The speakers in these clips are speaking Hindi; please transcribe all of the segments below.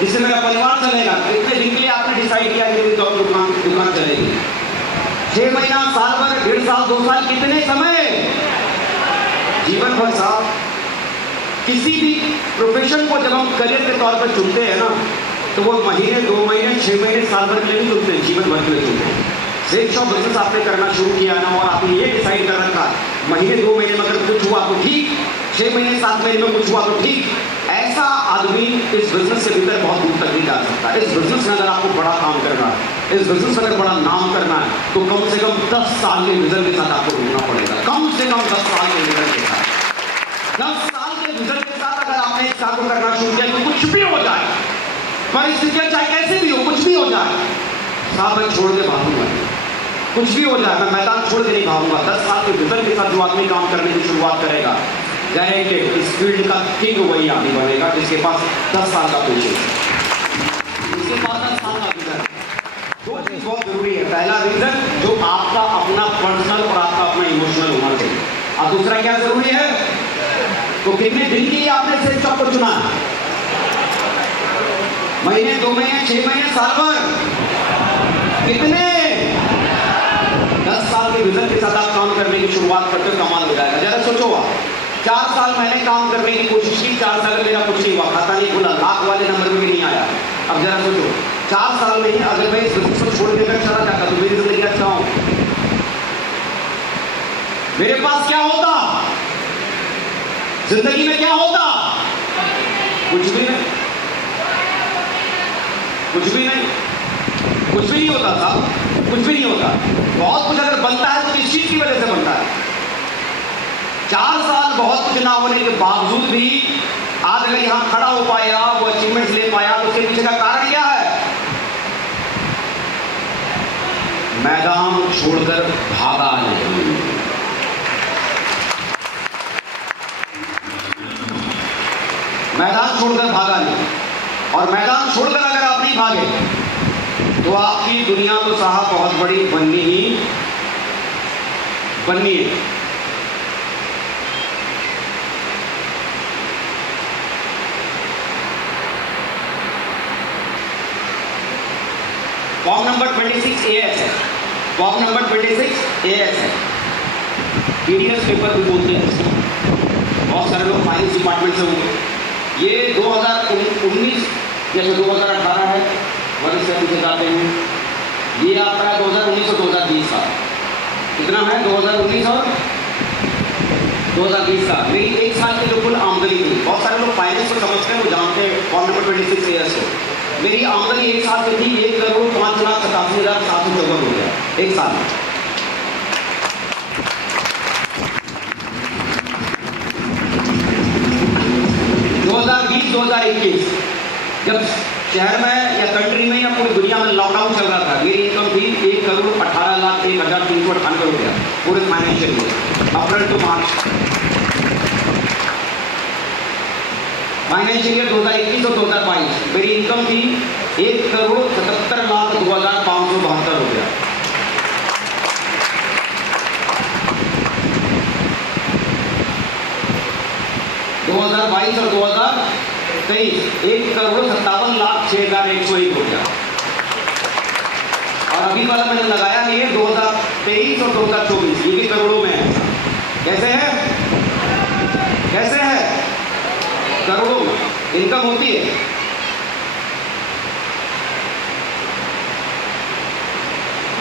जिससे मेरा परिवार चलेगा। इतने दिन के लिए आपने डिसाइड किया कि तो दुकान चलेगी। 6 महीना, साल भर, 1.5 साल, 2 साल, कितने समय? जीवन भर साहब। किसी भी प्रोफेशन को जब हम करियर के तौर पर चुनते हैं ना, तो वो महीने, 2 महीने, 6 महीने, साल भर के लिए नहीं चुनते, जीवन भर के लिए चुनते हैं। सेल्स शॉप बिजनेस आपने करना शुरू किया ना, और आपने ये डिसाइड कर रखा महीने 2 महीने में अगर कुछ हुआ तो ठीक, 6 महीने 7 महीने में कुछ हुआ तो ठीक, ऐसा आदमी इस बिजनेस से भीतर बहुत दूर तक नहीं जा सकता। इस बिजनेस में अगर आपको बड़ा काम करना है, इस बिजनेस में अगर बड़ा नाम करना है, तो कम से कम 10 साल के विजन के साथ आपको ढूंढना पड़ेगा। कम से कम 10 साल के विजन के साथ। 10 साल के विजन के साथ अगर आपने एक काम करना शुरू किया तो कुछ भी हो जाए, परिस्थितियां चाहे कैसे भी हो, कुछ भी हो जाए, साहब मैं छोड़ के भागूंगा। कुछ भी हो जाए, मैं मैदान छोड़ के नहीं भागूंगा। 10 साल के विजन के साथ जो आदमी काम करने की शुरुआत करेगा, गारंटेड इस फील्ड का किंग वही आदमी बनेगा जिसके पास 10 साल का पेशेंस, जिसके पास 10 साल का विजन। दो चीज बहुत जरूरी है। पहला रीजन जो आपका अपना पर्सनल और आपका अपना इमोशनल होना चाहिए। और दूसरा क्या जरूरी है? तो कितने दिन के लिए आपने सेल्स शॉप को चुना? महीने, 2 महीने, 6 महीने, साल भर, कितने? 10 साल के विजन के साथ आप काम करने की शुरुआत करते हो, कमाल हो जाएगा। जरा सोचो, 4 साल मैंने काम करने की कोशिश की, 4 साल में मेरा कुछ नहीं हुआ, खाता नहीं खुला, लाख वाले नंबर में भी नहीं आया। अब जरा सोचो, 4 साल में ही अगर मैं इस बिजनेस को छोड़ देकर चला जाता तो मेरी जिंदगी अच्छा हो, मेरे पास क्या होता, जिंदगी में क्या होता? कुछ भी नहीं, कुछ भी नहीं, कुछ भी नहीं होता था, कुछ भी नहीं होता। बहुत कुछ अगर बनता है तो किस चीज की वजह से बनता है? 4 साल बहुत कुछ ना होने के बावजूद भी आज अगर यहां खड़ा हो पाया, वो अचीवमेंट्स ले पाया, तो उसके पीछे का कारण क्या है? मैदान छोड़कर भागा नहीं। मैदान छोड़कर भागा नहीं। और मैदान छोड़कर अगर आप नहीं भागे तो आपकी दुनिया तो साहब बहुत बड़ी बननी ही बननी है। फॉर्म नंबर 26 AS है। फॉर्म नंबर 26 AS है। TDS पेपर भी बोलते हैं, बहुत सारे लोग फाइनेंस डिपार्टमेंट से होंगे। ये 2019 जैसे 2018 है, वर्ष से पीछे जाते हैं, ये आपका 2019 और 2020 का कितना है? 2019 और 2020 का मेरी 1 साल की जो कुल आमदनी थी, बहुत सारे लोग फाइनेंस को समझते हैं, वो जानते हैं फॉर्म नंबर 26 AS को। मेरी आमदनी 1 साल से थी 1,05,87,754 हो गया 1 साल में। जब शहर में या कंट्री में या पूरी दुनिया में लॉकडाउन चल रहा था, मेरी इनकम थी 1,18,01,398 हो गया पूरे financial year, April to March. Financial year 2021 और 2022 मेरी इनकम थी 1,77,02,572 हो गया। दो 2022 और 2023 1,57,06,101 हो गया। और अभी वाला मैंने लगाया नहीं है 2023 और 2024, ये भी करोड़ों में है। कैसे है? कैसे है? करोड़ों में इनकम होती है।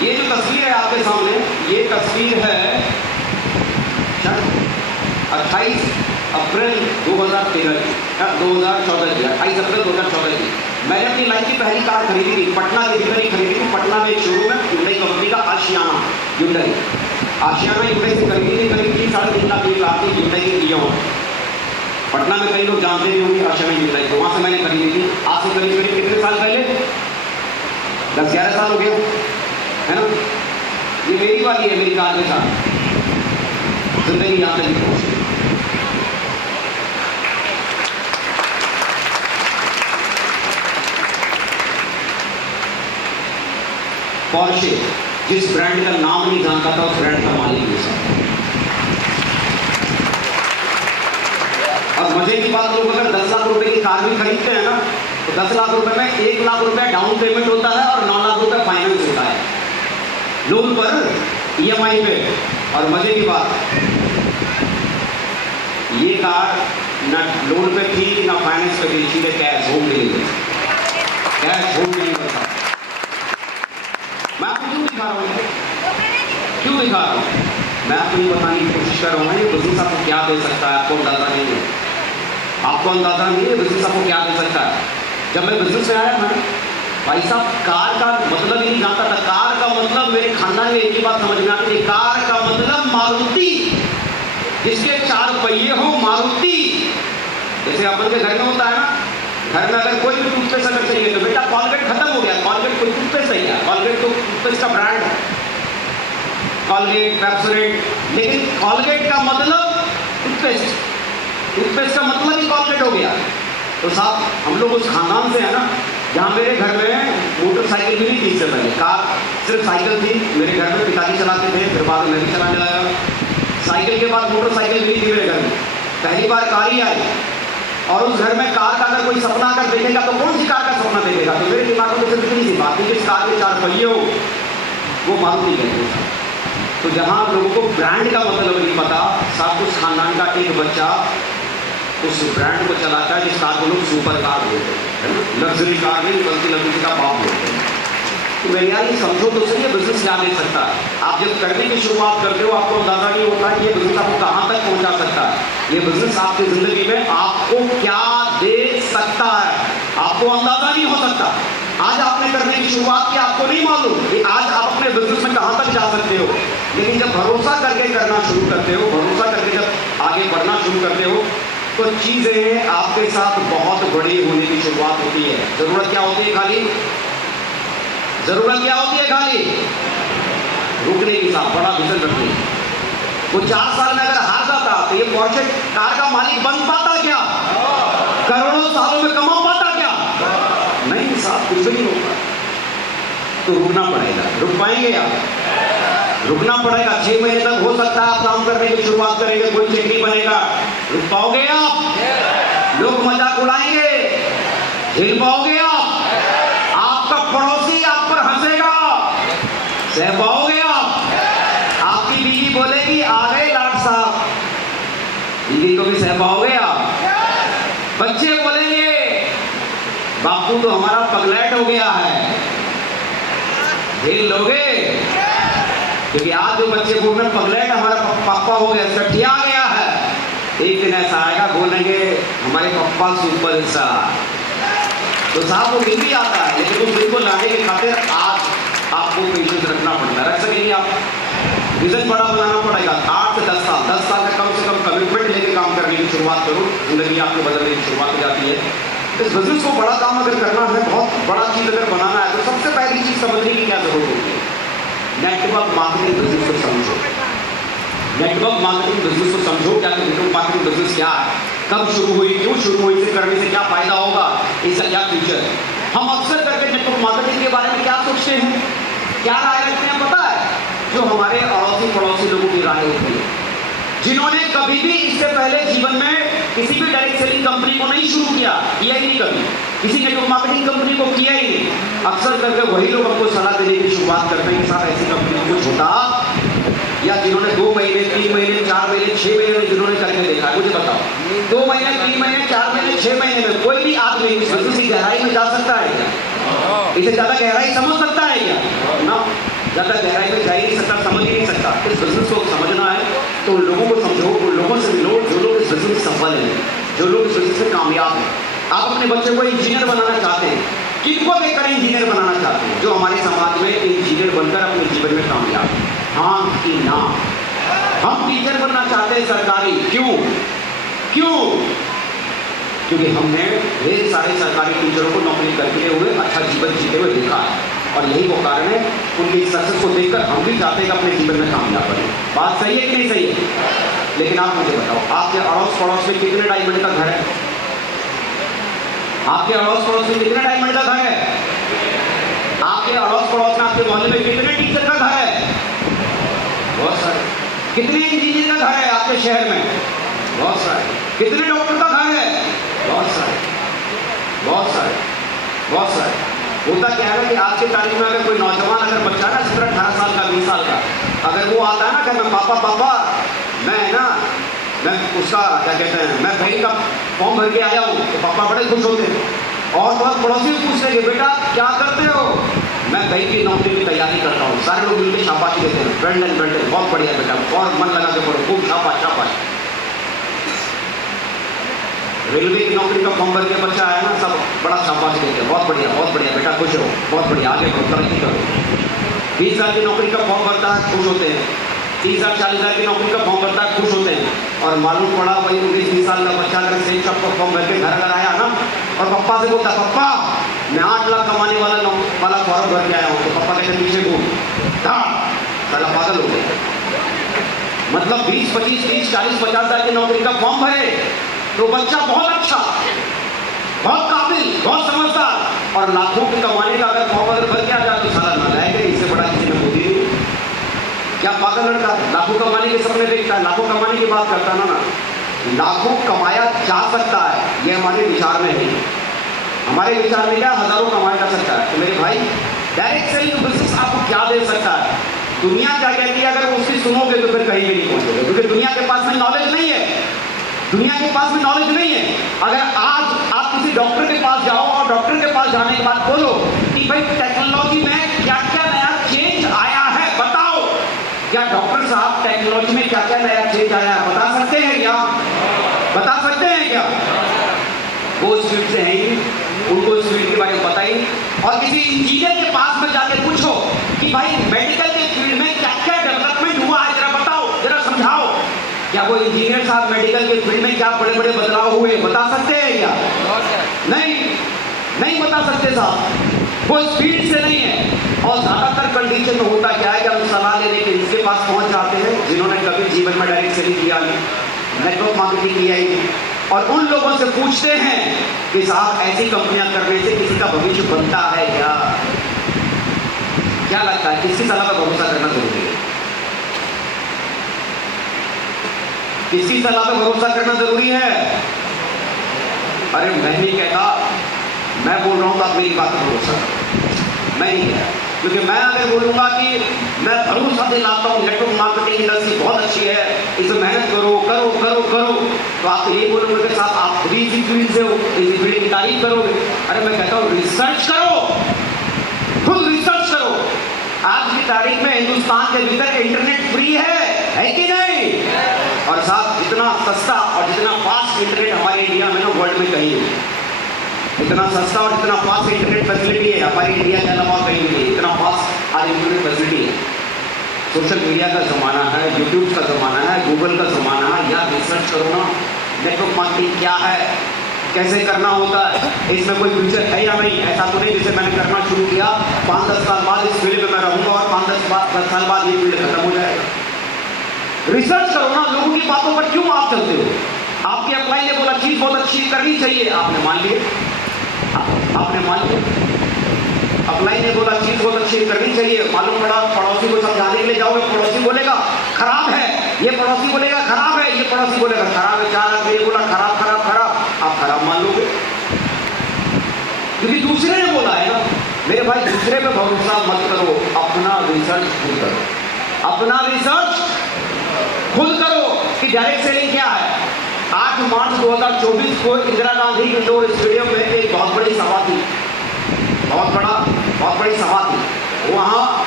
ये जो तस्वीर है आपके सामने, ये तस्वीर है 28 अप्रैल 2013 की, 2014 की, 28 अप्रैल 2014 की। मैंने अपनी लाइफ की पहली कार खरीदी थी, पटना के भीतर ही खरीदी थी। पटना में एक शोरूम है ह्यूंडई कंपनी का, आशियाना ह्यूंडई। आशियाना ह्यूंडई से खरीदी थी, करीब 3-3.5 लाख की कार थी ह्यूंडई की लियोन। पटना में कई लोग जानते भी होंगे आशियाना ह्यूंडई को, वहाँ से मैंने खरीदी थी। आज से करीब कितने साल पहले? 10-11 साल हो गया है ना। ये मेरी वाली है, मेरी कार के साथ जिंदगी याद नहीं पहुंची। पोर्शे, जिस ब्रांड का नाम नहीं जानता था उस ब्रांड का मालिक है। अब मजे की बात, लोग अगर 10 लाख रुपए की कार भी खरीदते हैं ना, तो 10 लाख रुपए में 1 लाख रुपए डाउन पेमेंट होता है और 9 लाख रुपए फाइनेंस होता है लोन पर, ईएमआई पे। और मजे की बात, ये कार ना लोन पे थी ना फाइनेंस पे थी, सीधे cash home delivery, cash home delivery था। मैं आपको क्यों दिखा रहा हूँ, क्यों दिखा रहा हूँ? मैं आपको ये बताने की कोशिश कर रहा हूँ ये बिजनेस आपको क्या दे सकता है, आपको अंदाजा नहीं है, आपको अंदाजा नहीं है बिजनेस आपको क्या दे सकता है। जब मैं बिजनेस में आया था भाई साहब, कार का मतलब ही नहीं जानता था। कार का मतलब मेरे खानदान में एक ही बात समझ में आती थी, कार का मतलब मारुति, जिसके 4 पहिए हो, मारुति। जैसे अपन के घर में होता है ना, घर में अगर कोई भी टूथपेस्ट अगर चाहिए तो बेटा कॉलगेट खत्म हो गया, कॉलगेट कोई टूथपेस्ट नहीं है, कॉलगेट तो टूथपेस्ट का ब्रांड है, कॉलगेट, पेप्सोडेंट। लेकिन कॉलगेट का मतलब टूथपेस्ट, टूथपेस्ट का मतलब ही कॉलगेट हो गया। तो साहब हम लोग उस खानदान से है ना जहाँ मेरे घर में मोटरसाइकिल भी नहीं थी, इससे पहले कार सिर्फ साइकिल थी मेरे घर में, पिताजी चलाते थे, फिर बाद में मैं भी चलाने लगा। साइकिल के बाद मोटरसाइकिल भी थी मेरे घर में, पहली बार कार ही आई। और उस घर में कार का अगर कोई सपना अगर देखेगा तो कौन सी कार का सपना देखेगा? तो मेरे दिमाग में तो सिर्फ इतनी सी बात थी कि इस कार के 4 पहिए हो, वो मारुति कहते हैं। तो जहाँ लोगों को ब्रांड का मतलब नहीं पता, साथ उस खानदान का एक बच्चा उस ब्रांड को चलाता है जिस कार को लोग सुपर कार बोलते हैं, लग्जरी कार नहीं बल्कि लग्जरी का बाप बोलते हैं। तो मेरे यार ये समझो तो सही, ये बिजनेस क्या दे सकता है। आप जब करने की शुरुआत करते हो आपको अंदाजा नहीं होता कि ये बिजनेस आपको कहाँ तक पहुँचा सकता है। ये बिजनेस आपकी जिंदगी में आपको क्या दे सकता है, आपको अंदाजा नहीं हो सकता। आज आपने करने की शुरुआत की, आपको नहीं मालूम कि आज आप अपने बिजनेस में कहाँ तक जा सकते हो। लेकिन जब भरोसा करके करना शुरू करते हो, भरोसा करके जब आगे बढ़ना शुरू करते हो, तो चीजें आपके साथ बहुत बड़ी होने की शुरुआत होती है। जरूरत क्या होती है खाली, जरूरत क्या होती है खाली? रुकने की, साथ बड़ा विजन रखने। वो 4 साल में अगर हार जाता तो ये पोर्शे कार का मालिक बन पाता क्या? करोड़ों सालों में कमा पाता क्या? नहीं साहब, कुछ नहीं होगा। तो रुकना पड़ेगा। रुक पाएंगे आप? रुकना पड़ेगा। 6 महीने तक हो सकता है आप काम करने की शुरुआत करेंगे, कोई चेक नहीं बनेगा। रुक पाओगे आप? लोग मजाक उड़ाएंगे, झेल पाओगे आप? आपका पड़ोसी आप पर हंसेगा, सह पाओगे आप? आपकी बीवी बोलेगी आ गए लाट साहब, बीवी को भी सह पाओगे आप? बच्चे बोलेंगे बापू तो हमारा पगलैट हो गया है, झेल लोगे? क्योंकि आज जो बच्चे बोल रहे पगलैट हमारा पापा हो गया, सठिया गया है, एक दिन ऐसा आएगा बोलेंगे हमारे पापा सुपर स्टार। तो साहब वो दिन भी आता है, लेकिन उस दिन को लाने के खातिर आज आपको पेशेंस रखना पड़ता है। रख सकेंगे आप? विजन बड़ा बनाना पड़ेगा। 8 से 10 साल, 10 साल का कम से कम कमिटमेंट लेके काम करने की शुरुआत करो, जिंदगी आपको बदलने की शुरुआत हो जाती है। इस बिजनेस को बड़ा काम अगर करना है, बहुत बड़ा चीज अगर बनाना है, तो सबसे पहली चीज समझने की क्या जरूरत होती है? नेटवर्क मार्केटिंग बिजनेस को समझो। नेटवर्क मार्केटिंग बिजनेस को समझो। क्या नेटवर्क मार्केटिंग बिजनेस क्या है, कब शुरू हुई, क्यों शुरू हुई, इसे करने से क्या फायदा होगा, इसका क्या फ्यूचर है। हम अक्सर करके नेटवर्क मार्केटिंग के बारे में क्या सोचते हैं, क्या राय रखते हैं पता है? जो हमारे अड़ोसी पड़ोसी लोगों की राय होती है, जिन्होंने कभी भी इससे पहले जीवन में किसी भी डायरेक्ट सेलिंग कंपनी को नहीं शुरू किया ही नहीं, कभी किसी नेटवर्क मार्केटिंग कंपनी को किया ही नहीं। अक्सर करके वही लोग हमको सलाह देने की शुरुआत करते हैं कि साहब ऐसी कंपनी को छोटा, या जिन्होंने 2 महीने 3 महीने 4 महीने 6 महीने में जिन्होंने करके देखा, मुझे बताओ 2 महीने 3 महीने 4 महीने 6 महीने में कोई भी आदमी इस बिजनेस की गहराई में जा सकता है क्या? इसे ज्यादा गहराई समझ सकता है क्या? ना, ज्यादा गहराई में जा ही नहीं सकता, समझ ही नहीं सकता। इस बिजनेस को समझना है तो लोगों को समझो, उन लोगों से मिलो जो लोग इस बिजनेस में सफल हैं, जो लोग इस बिजनेस में कामयाब हैं। आप अपने बच्चे को इंजीनियर बनाना चाहते हैं, किनको देखकर इंजीनियर बनाना चाहते हैं? जो हमारे समाज में इंजीनियर बनकर अपने जीवन में कामयाब है। हाँ कि ना? हम टीचर बनना चाहते हैं सरकारी, क्यों? क्यों? क्योंकि हमने ढेर सारे सरकारी टीचरों को नौकरी करते हुए अच्छा जीवन जीते हुए देखा है, और यही वो कारण है उनकी सक्सेस को देखकर हम भी चाहते हैं कि अपने जीवन में कामयाब बने। बात सही है कि नहीं सही है? लेकिन आप मुझे बताओ, आपके अड़ोस पड़ोस में कितने डायमंड का घर है? आपके अड़ोस पड़ोस में कितने डायमंड का घर है? आपके अड़ोस पड़ोस में आपके मोहल्ले में कितने टीचर का घर है? बहुत सारे। कितने इंजीनियर का घर है आपके शहर में? बहुत सारे। कितने डॉक्टर का घर है? बहुत सारे, बहुत सारे। बहुत सारे। होता क्या है ना कि आज की तारीख में अगर कोई नौजवान अगर बच्चा ना 17-18 साल का 20 साल का अगर वो आता है ना कि मैं पापा पापा मैं उसका क्या कहते हैं मैं बैंक का फॉर्म भर के आया हूँ, तो पापा बड़े खुश होते हैं। और बहुत पड़ोसी पूछते हैं कि बेटा क्या करते हो? मैं बैंक की नौकरी की तैयारी करता हूँ। सारे लोग मिलकर शाबाशी देते हैं, ब्रेंडन ब्रेंडन बहुत बढ़िया बेटा, और मन लगा के पढ़ो, खूब शाबाश शाबाश। रेलवे की नौकरी का फॉर्म भर के बच्चा आया ना, सब बड़ा शाबाश देते हैं, बहुत बढ़िया बेटा, खुश हो, बहुत बढ़िया, आगे बढ़ो, तरक्की करो। 20,000 की नौकरी का फॉर्म भरता है, खुश होते हैं। 30,000 40,000 की नौकरी का फॉर्म भरता है, खुश होते हैं। और मालूम पड़ा वही 19-20 साल का बच्चा अगर सेम शॉप का फॉर्म भर के घर अगर आया ना और पप्पा से बोलता पप्पा मैं 8 लाख कमाने वाला फॉर्म भर के आया हूँ, तो पप्पा कहते पीछे घूम, साला पागल हो गया। मतलब 20, 25, 30, 40, 50,000 की नौकरी का फॉर्म भरे तो बच्चा बहुत अच्छा, बहुत काबिल, बहुत समझदार, और लाखों की कमाने का अगर फॉर्म अगर भर के आ जाए तो साला नालायक है, इससे बड़ा किसी ने बुद्धि नहीं। क्या पागल लड़का लाखों कमाने के सपने देखता है, लाखों कमाने की बात करता है ना। लाखों कमाया जा सकता है, ये हमारे विचार में है। हमारे विचार में क्या हजारों कमाया जा सकता है। तो मेरे भाई डायरेक्ट सेलिंग बिजनेस आपको क्या दे सकता है? दुनिया क्या कहती है अगर उसकी सुनोगे तो फिर कहीं भी नहीं पहुंचोगे, क्योंकि दुनिया के पास में नॉलेज नहीं है। दुनिया के पास में नॉलेज नहीं है। अगर आज आप किसी डॉक्टर के पास जाओ और डॉक्टर के पास जाने के बाद बोलो कि भाई टेक्नोलॉजी में क्या क्या नया चेंज आया है बताओ, क्या डॉक्टर साहब टेक्नोलॉजी में क्या क्या नया चेंज आया है बता सकते हैं क्या? बता सकते हैं क्या? वो इस फील्ड से है ही, उनको इस फील्ड के बारे में पता ही। और किसी इंजीनियर के पास में जाके पूछो कि भाई मेडिकल के फील्ड में क्या क्या डेवलपमेंट हुआ है, जरा बताओ, जरा समझाओ। क्या वो इंजीनियर साहब मेडिकल के फील्ड में क्या बड़े बड़े बदलाव हुए बता सकते हैं क्या? नहीं बता सकते साहब, वो इस फील्ड से नहीं है। और ज्यादातर कंडीशन में होता क्या है कि हम सलाह लेने के इसके पास पहुंच जाते हैं जिन्होंने कभी जीवन में डायरेक्ट सेलिंग किया नहीं, नेटवर्क मार्केटिंग किया ही नहीं, और उन लोगों से पूछते हैं कि साहब ऐसी कंपनियां करने से किसी का भविष्य बनता है क्या? क्या लगता है किसकी सलाह पर भरोसा करना जरूरी है? किसकी सलाह पर भरोसा करना जरूरी है? अरे मैं नहीं कहता, मैं बोल रहा हूं तो आप मेरी बात पर भरोसा करो। मैं नहीं कहता, क्योंकि मैं अगर बोलूंगा कि मैं भरोसा दिलाता हूं नेटवर्क मार्केटिंग इंडस्ट्री बहुत अच्छी है, इसमें मेहनत करो करो करो करो, तो आप ये बोलोगे कि साहब आप खुद इसी फील्ड से हो, इसी फील्ड की तारीफ करोगे। अरे मैं कहता हूं रिसर्च करो, खुद रिसर्च करो। आज की तारीख में हिंदुस्तान के भीतर इंटरनेट फ्री है कि नहीं? और साहब जितना सस्ता और जितना फास्ट इंटरनेट हमारे इंडिया में ना वर्ल्ड में कहीं नहीं, इतना सस्ता और इतना फास्ट इंटरनेट फैसिलिटी है हमारे इंडिया के अलावा कहीं नहीं, इतना फास्ट आज इंटरनेट फैसिलिटी है। सोशल मीडिया का ज़माना है, यूट्यूब का ज़माना है, गूगल का ज़माना है। या रिसर्च करो ना नेटवर्क मार्केटिंग क्या है, कैसे करना होता है, इसमें कोई फ्यूचर है या नहीं। ऐसा तो नहीं जैसे मैंने करना शुरू किया 5-10 साल बाद इस फील्ड में मैं रहूँगा और 5-10 साल बाद ये फील्ड खत्म हो जाएगा। रिसर्च करो ना, लोगों की बातों पर क्यों आप चलते हो? आपके अप्लाई ने बोला चीज बहुत अच्छी करनी चाहिए, आपने मान लिया, आपने मान लिया। अप्लाई ने बोला चीज बहुत अच्छी करनी चाहिए, मालूम पड़ा पड़ोसी को समझाने के लिए जाओगे, पड़ोसी बोलेगा खराब है, ये पड़ोसी बोलेगा खराब है, ये पड़ोसी बोलेगा खराब है, 4 आदमी बोला खराब खराब खराब, आप खराब मान लोगे क्योंकि दूसरे ने बोला है ना। मेरे भाई दूसरे पे भरोसा मत करो, अपना रिसर्च खुद करो, अपना रिसर्च खुद करो कि डायरेक्ट सेलिंग क्या है। 8 मार्च 2024 को इंदिरा गांधी इंडोर स्टेडियम में एक बहुत बड़ी सभा थी, बहुत बड़ी सभा थी। वहाँ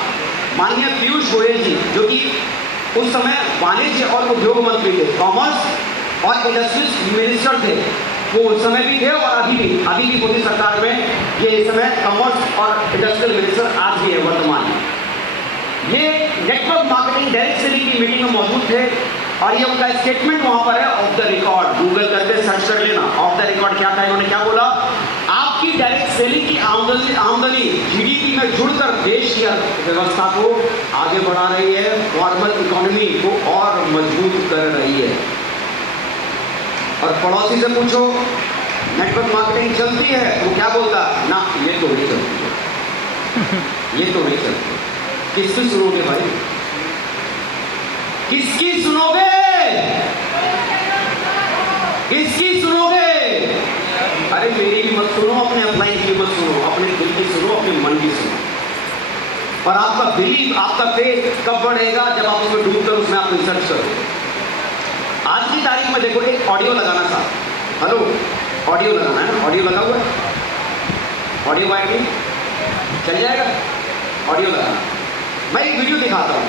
माननीय पीयूष गोयल जी जो कि उस समय वाणिज्य और उद्योग मंत्री थे, कॉमर्स और इंडस्ट्रीज मिनिस्टर थे, वो उस समय भी थे और अभी भी मोदी सरकार में ये इस समय कॉमर्स और इंडस्ट्रियल मिनिस्टर आज भी है वर्तमान में। ये नेटवर्क मार्केटिंग डायरेक्ट सेलिंग की मीटिंग में मौजूद थे और ये उनका स्टेटमेंट वहां पर है ऑफ द रिकॉर्ड, गूगल करके सर्च कर लेना। ऑफ द रिकॉर्ड क्या था, इन्होंने क्या बोला, आपकी डायरेक्ट सेलिंग की आमदनी जीडीपी में जुड़कर देश की अर्थव्यवस्था को आगे बढ़ा रही है, फॉर्मल इकोनॉमी को और मजबूत कर रही है। और पड़ोसी से पूछो नेटवर्क मार्केटिंग चलती है, वो क्या बोलता, ना ये तो नहीं चलती है, ये तो नहीं चलती। किसकी सुनोगे भाई, किसकी सुनोगे, किसकी सुनोगे? अरे मेरी भी मत सुनो, अपने अपलाइन की मत सुनो, अपने दिल की सुनो, अपने मन की सुनो। और आपका बिलीव, आपका फेथ कब बढ़ेगा? जब आप उसमें डूब कर उसमें आप रिसर्च करो। आज की तारीख में देखो, एक ऑडियो लगाना था, हेलो ऑडियो लगाना है ना, ऑडियो लगा हुआ है, ऑडियो आएगी, चल जाएगा, ऑडियो लगाना। मैं एक वीडियो दिखाता हूँ।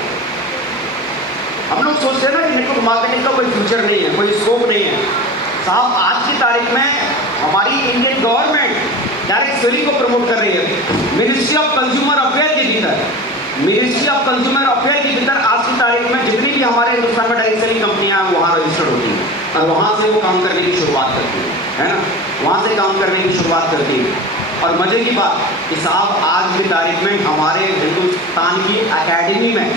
हम लोग सोचते हैं ना कि नेटवर्क मार्केटिंग का कोई फ्यूचर नहीं है, कोई स्कोप नहीं है। साहब आज की तारीख में हमारी इंडियन गवर्नमेंट डायरेक्ट सेलिंग को प्रमोट कर रही है। मिनिस्ट्री ऑफ कंज्यूमर अफेयर के भीतर, मिनिस्ट्री ऑफ कंज्यूमर अफेयर के भीतर आज की तारीख में जितनी भी हमारे हिंदुस्तान में डायरेक्ट सेलिंग कंपनियां हैं वहाँ रजिस्टर्ड होती हैं और वहाँ से वो काम करने की शुरुआत करती है ना, वहाँ से काम करने की शुरुआत करती है। और मजे की बात कि साहब आज की तारीख में हमारे हिंदुस्तान की एकेडमी में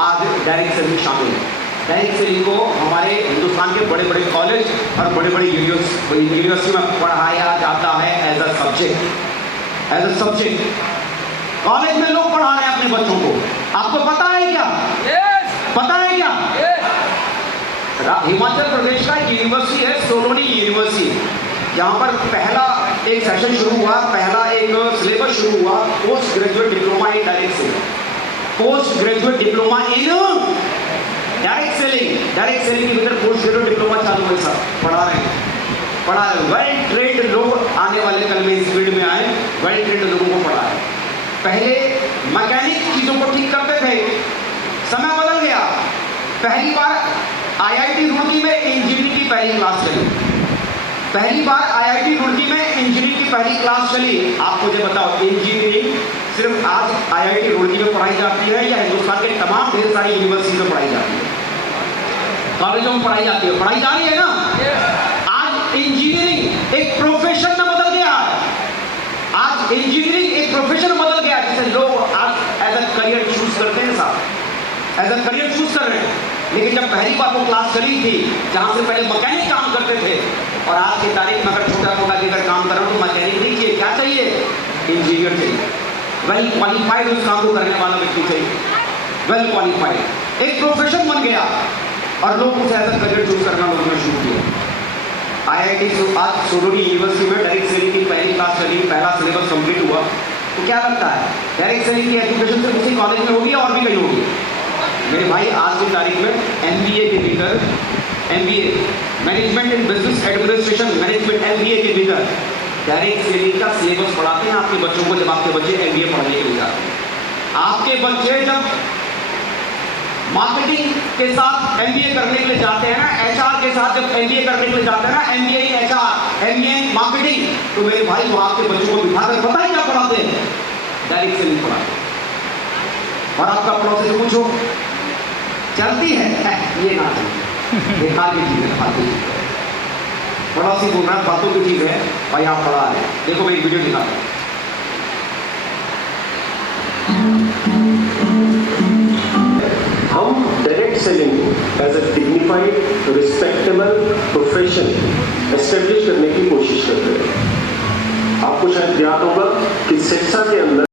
आज डायरेक्ट सेलिंग शामिल है। डायरेक्ट सेलिंग को हमारे हिंदुस्तान के बड़े बड़े कॉलेज और बड़े बड़े यूनिवर्सिटी में पढ़ाया जाता है एज अ सब्जेक्ट। कॉलेज में लोग पढ़ा रहे हैं अपने बच्चों को। आपको पता है क्या? पता है क्या? हिमाचल प्रदेश का यूनिवर्सिटी है सोलोनी यूनिवर्सिटी, जहाँ पर पहला एक सेशन शुरू हुआ, पहला एक सिलेबस शुरू हुआ, post graduate diploma in direct selling, post graduate diploma in direct selling के भीतर पोस्ट ग्रेजुएट डिप्लोमा चालू है। सर पढ़ा रहे हैं वेल ट्रेंड लोग आने वाले कल में इस फील्ड में आए, वेल ट्रेंड लोगों को पढ़ा है। पहले मैकेनिक चीजों को ठीक करते थे, समय बदल गया। पहली बार आईआईटी रुड़की में इंजीनियरिंग की पहली क्लास चली, पहली बार आईआईटी रुड़की में इंजीनियरिंग की पहली क्लास चली। आप मुझे बताओ, इंजीनियरिंग सिर्फ आज आईआईटी रुड़की में पढ़ाई जाती है या हिंदुस्तान के तमाम ढेर सारी यूनिवर्सिटी में पढ़ाई जाती है, कॉलेजों में पढ़ाई जाती है? पढ़ाई जा रही है ना। आज इंजीनियरिंग एक प्रोफेशन में बदल गया है। आज इंजीनियरिंग एक प्रोफेशन में बदल गया, जिसे लोग आज एज अ करियर चूज करते हैं। साहब एज अ करियर चूज कर रहे हैं। लेकिन जब पहली बार वो क्लास चली थी, जहां से पहले मैकेनिक काम करते थे, और आज की तारीख में अगर छोटा मोटा लेकर काम कर रहा हूं तो मैकेनिक नहीं चाहिए, क्या चाहिए? इंजीनियर चाहिए, वेल क्वालिफाइड उस काम को करने वाला व्यक्ति चाहिए, वेल क्वालिफाइड। एक प्रोफेशन बन गया और लोग उसे एज अ करियर चूज करना लोगों ने शुरू किया। आईआईटी आज सोलोनी यूनिवर्सिटी में डायरेक्ट सेलिंग की पहली क्लास चली, पहला सिलेबस कंप्लीट हुआ। तो क्या लगता है डायरेक्ट सेलिंग की एजुकेशन सिर्फ उसी कॉलेज में होगी और भी कहीं होगी? मेरे भाई आज की तारीख में एमबीए के भीतर, MBA management in business administration management, MBA के भीतर डायरेक्ट सेलिंग का सिलेबस पढ़ाते हैं आपके बच्चों को। जब आपके बच्चे एमबीए पढ़ने के लिए जाते हैं, आपके बच्चे जब मार्केटिंग के साथ एमबीए करने के लिए जाते हैं ना, एचआर के साथ जब एमबीए करने के लिए जाते हैं ना, MBA in HR, MBA in marketing, तो मेरे भाई वो आपके बच्चों को बिठाकर पता है क्या पढ़ाते हैं? डायरेक्ट सेलिंग पढ़ाते हैं। और आपका प्रोसेस पूछो चलती है, ये ना देखा की चीज है, फालतू चीज है। पड़ोसी बोल रहा है फालतू की चीज है, भाई आप पढ़ा रहे हैं। देखो मैं एक वीडियो दिखाता हूँ। हम direct selling as a dignified respectable profession establish करने की कोशिश करते हैं। आपको शायद याद होगा कि शिक्षा के अंदर